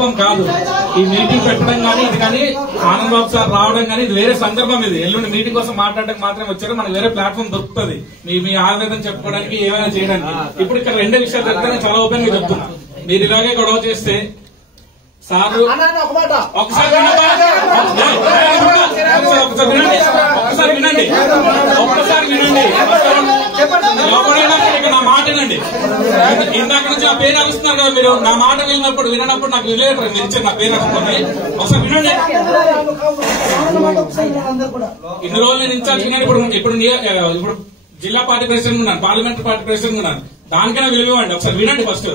సందర్భం కాదు ఈ మీటింగ్ పెట్టడం కానీ ఇది కానీ ఆనంద్ బాబు సార్ రావడం కానీ ఇది వేరే సందర్భం. ఇది ఎల్లుండి మీటింగ్ కోసం మాట్లాడడానికి మాత్రమే వచ్చారు. మనకు వేరే ప్లాట్ఫామ్ దొరుకుతుంది మీ ఆవేదన చెప్పుకోవడానికి ఏమైనా చేయడానికి. ఇప్పుడు ఇక్కడ రెండే విషయాలు జరిగితే నేను చాలా ఓపెన్ గా చెప్తున్నా. మీరు ఇలాగే గొడవ చేస్తే సార్ ఒకసారి వినండి నా మాట వినండి. ఇందాక నుంచి ఆ పేరు అరుస్తున్నారు కదా మీరు. నా మాట విన్నప్పుడు నాకు రిలేటర్ మీరు ఇచ్చారు నా పేరు అరుస్తుంది. ఒకసారి వినండి. ఇన్ని రోజులు నేను ఇన్ఛార్జ్ విన్నాను. ఇప్పుడు జిల్లా పార్టీ ప్రెసిడెంట్ ఉన్నాను, పార్లమెంటరీ పార్టీ ప్రెసిడెంట్ ఉన్నాను. దానికైనా విలువ ఇవ్వండి. ఒకసారి వినండి. ఫస్ట్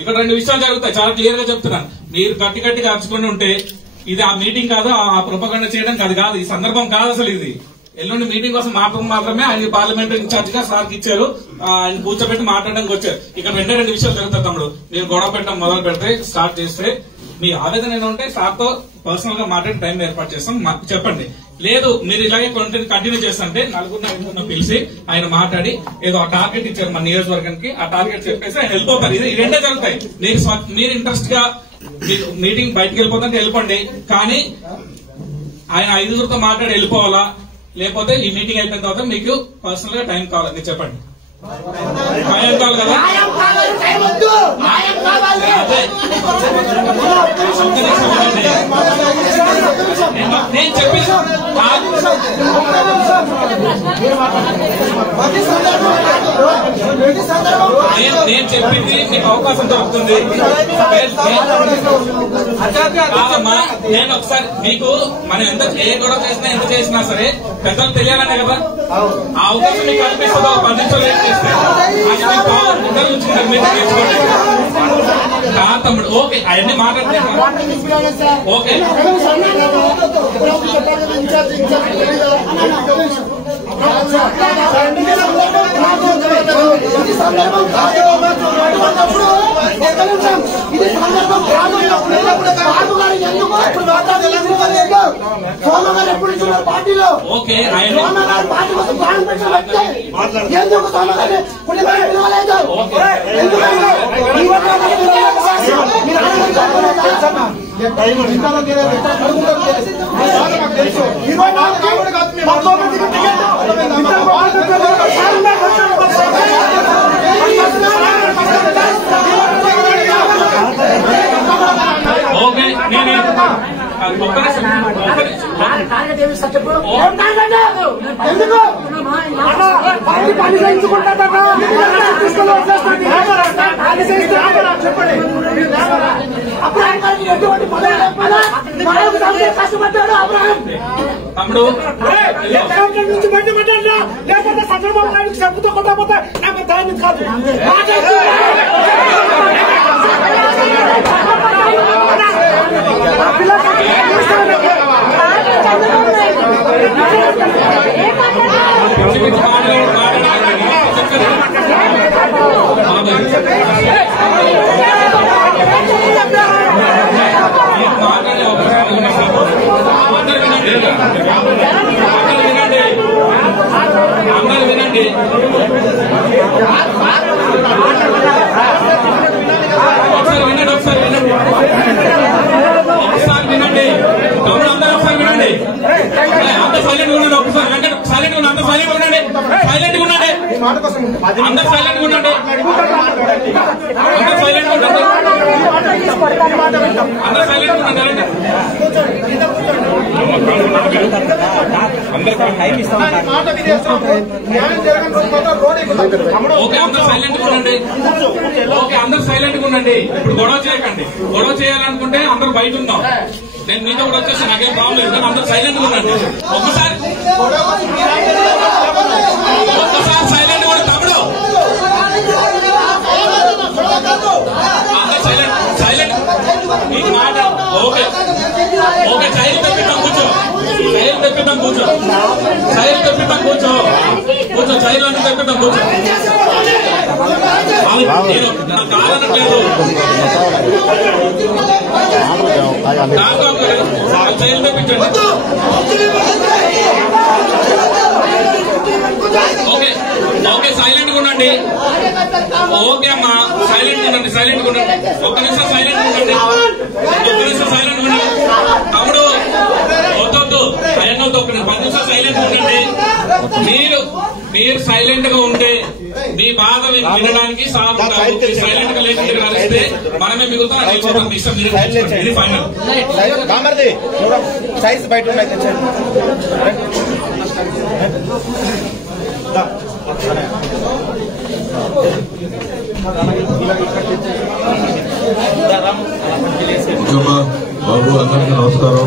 ఇక్కడ రెండు విషయాలు జరుగుతాయి. చాలా క్లియర్ గా చెప్తున్నాను. మీరు గట్టిగా అరుచుకుని ఉంటే ఇది ఆ మీటింగ్ కాదు, ఆ ప్రొపగండ చేయడానికి అది కాదు, ఈ సందర్భం కాదు అసలు ఇది. ఎల్లుండి మీటింగ్ కోసం మాత్రమే ఆయన పార్లమెంటరీ ఇన్ఛార్జ్ గా సార్కి ఇచ్చారు. ఆయన కూర్చోబెట్టి మాట్లాడడానికి వచ్చారు. ఇక్కడ రెండు విషయాలు జరుగుతాయి తమ్ముడు. మీరు గొడవ పెట్టడం మొదలు పెడితే స్టార్ట్ చేస్తే మీ ఆవేదన ఏమంటే సార్తో పర్సనల్ గా మాట్లాడి టైం ఏర్పాటు చేస్తాం చెప్పండి. లేదు మీరు ఇలాగే కంటిన్యూ చేస్తుంటే నలుగురిని పిలిచి ఆయన మాట్లాడి ఏదో ఆ టార్గెట్ ఇచ్చారు మన నియోజకవర్గానికి, ఆ టార్గెట్ చెప్పేసి ఆయన వెళ్ళిపోతారు. ఇది రెండే జరుగుతాయి. మీరు ఇంట్రెస్ట్ గా మీటింగ్ బయటకు వెళ్ళిపోతుంటే వెళ్ళిపోండి. కానీ ఆయన 5గురితో మాట్లాడి వెళ్ళిపోవాలా, లేకపోతే ఈ మీటింగ్ అయిపోయిన తర్వాత మీకు పర్సనల్ గా టైం కావాలి మీరు చెప్పండి. టైం కావాలి కదా. నేను చెప్పింది మీకు అవకాశం దొరుకుతుంది. నేను ఒకసారి మీకు మనం ఎంత ఏ గొడవ చేసినా ఎంత చేసినా సరే పెద్దలు తెలియాలనే కదా ఆ అవకాశం మీకు కల్పిస్తుందో 10 నిమిషాలు ఏం చేస్తే తమ్ముడు. ఓకే అవన్నీ మాట్లాడుతున్నారు. ఓకే పార్టీలో ఓకే ఎందుకు ఓకే తమ్ముడు నుంచి బయట పెట్టాలా లేకపోతే చంద్రబాబు నాయుడు చెప్పుతో కొట్టకపోతే నాకు దాని కాదు. అందరూ వినండి. ఒకసారి వినండి తమ్ముడు. అందరూ ఒకసారి వినండి. అంత సైలెంట్ ఉండండి. ఒకసారి సైలెంట్ ఉండండి. అంత సైలెంట్ ఉండండి. సైలెంట్ ఉండండి. అందరు సైలెంట్ ఉండండి. అందరు సైలెంట్ ఉండండి. అందరు సైలెంట్ ఉండండి. ఓకే అందరు సైలెంట్ గా ఉండండి. ఓకే అందరు సైలెంట్ గా ఉండండి. ఇప్పుడు గొడవ చేయకండి. గొడవ చేయాలనుకుంటే అందరు బయట ఉందాం. నేను మీతో కూడా వచ్చేసి నాకేం ప్రాబ్లం లేదు. కానీ అందరు సైలెంట్ గా ఉండండి. ఒక్కసారి సైలెంట్ కూడా తమ్ముడు. అందరు సైలెంట్ మీకు మాట. ఓకే ఓకే చైలు తెప్పిద్దాం కూర్చో. చైలు తెప్పిద్దాం కూర్చో. చైలు తెప్పిద్దాం కూర్చో. కూర్చో చైలు అని తెప్పిద్దాం కూర్చో. నాకు కాదనట్లేదు. చైలు తెప్పించండి. ఓకే ఓకే సైలెంట్ గా ఉండండి. ఓకే అమ్మా సైలెంట్ ఉండండి. సైలెంట్ గా ఉండండి. ఒక్క నిమిషం సైలెంట్ గా ఉండండి. సైలెంట్ గా ఉంటే మీ బాధ వినడానికి సైలెంట్ గా లేకుండా అరిస్తే మనమే మిగులుతాం. ఇష్టం ఇది ఫైనల్. సైజ్ బయట బాబు అందరికీ నమస్కారం.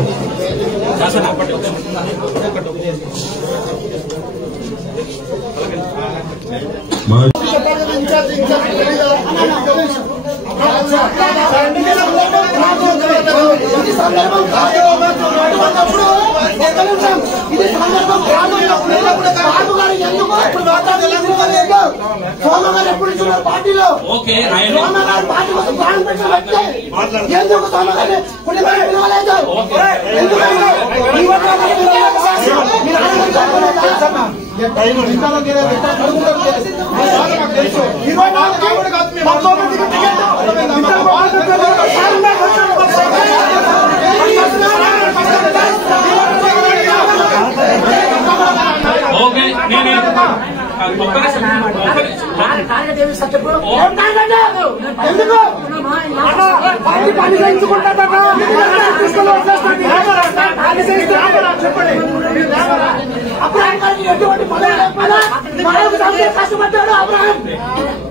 సోమగారు ఎప్పుడు ఇచ్చున్నారు పార్టీలో? సోమగారు పార్టీ కోసం ప్రాణం పెట్టిన వ్యక్తి ఎందుకు సోమగారిని కుటుంబాన్ని పిలవలేదు? ఓకే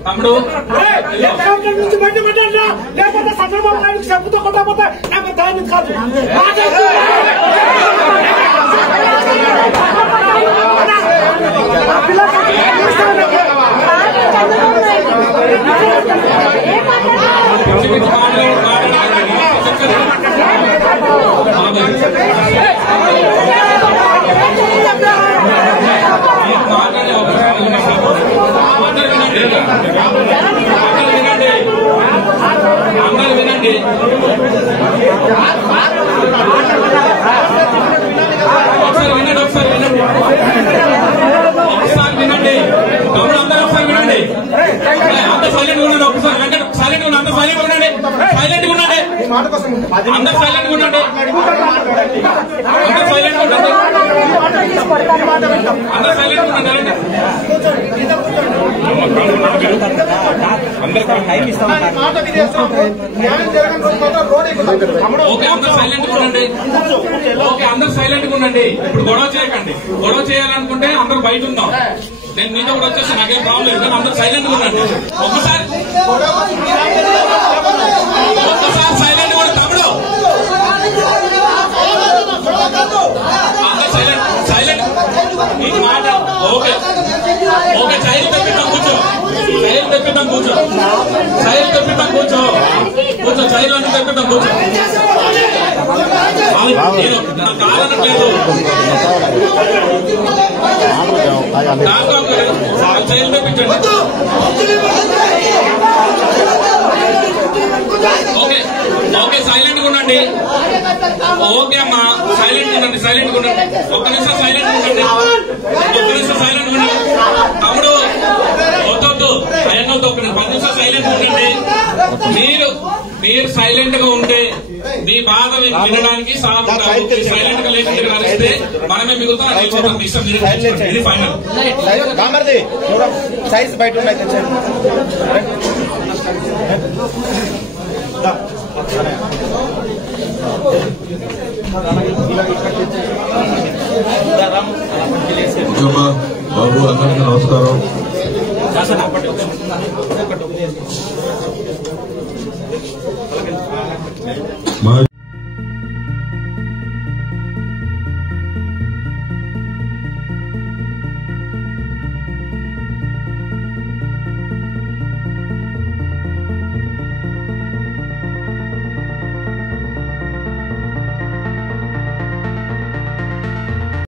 తమ్ముడు నుంచి బయట పెట్టండి, లేకపోతే చంద్రబాబు నాయుడు చెప్పుతో కొట్టకపోతే నాకు దాన్ని కాదు. అందరూ వినండి. ఒకసారి వినండి. తమ్ముడు అందరూ ఒకసారి వినండి. అంత సైలెంట్ ఉండండి. ఒకసారి వెంకట సైలెంట్ ఉండండి. అంత సైలెంట్ ఉండండి. సైలెంట్ ఉండండి. అందరూ సైలెంట్ ఉండండి. అందరూ సైలెంట్ ఉండండి. అందరూ సైలెంట్ ఉండండి. ఓకే అందరూ సైలెంట్ ఉండండి. ఓకే అందరూ సైలెంట్ ఉండండి. ఇప్పుడు గొడవ చేయకండి. గొడవ చేయాలనుకుంటే అందరూ బయట ఉందాం. నేను మీతో కూడా వచ్చేసి నాకేం ప్రాబ్లం లేదు, కానీ అందరూ సైలెంట్ ఉండండి. ఒక్కసారి సైలెంట్ కూడా తమ్ముడు. అందరూ సైలెంట్ ఇది మాట. ఓకే చైల్డ్ తెప్పిద్దాం కూర్చో. చైల్డ్ తెప్పిద్దాం కూర్చో. చైల్డ్ అని తెప్పిద్దాం కూర్చో. నాకు కాదనట్లేదు. చైల్డ్ తెప్పించండి. ఓకే సైలెంట్ గా ఉండండి. ఓకే అమ్మా సైలెంట్ ఉండండి. ఒక్క నిమిషం సైలెంట్ ఉండండి. తమ్ముడు వద్దు సైలెంట్ ఒక 10 నిమిషాలు సైలెంట్ ఉండండి. మీరు సైలెంట్ గా ఉంటే మీ బాధ వినడానికి సైలెంట్ గా లేకుండా అరిస్తే మనమే మిగులుతాం. ఇష్టం ఇది ఫైనల్. సైజ్ బయట బాబు అందరికీ నమస్కారం.